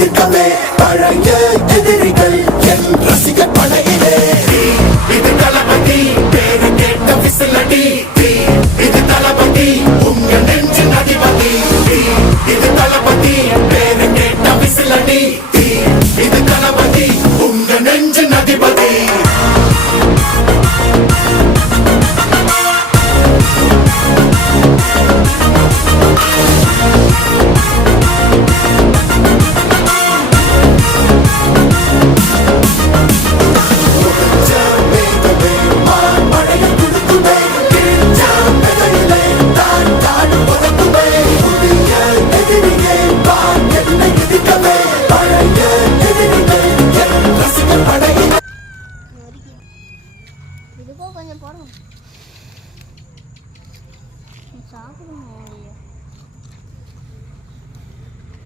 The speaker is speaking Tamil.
எதிர்க்கவே பழைய எதிரிகள் என் ரசிகர் படையிலே. இது தளபதி பேரு கேட்ட விசிலடி, இது தளபதி உங்க நெஞ்சின் அதிபதி. இது தளபதி பேரு கேட்ட விசிலடி, இது தளபதி உங்க நெஞ்சின் அதிபதி. இதுக்கோ கொஞ்சம் போடுங்க சாப்பிடுங்க.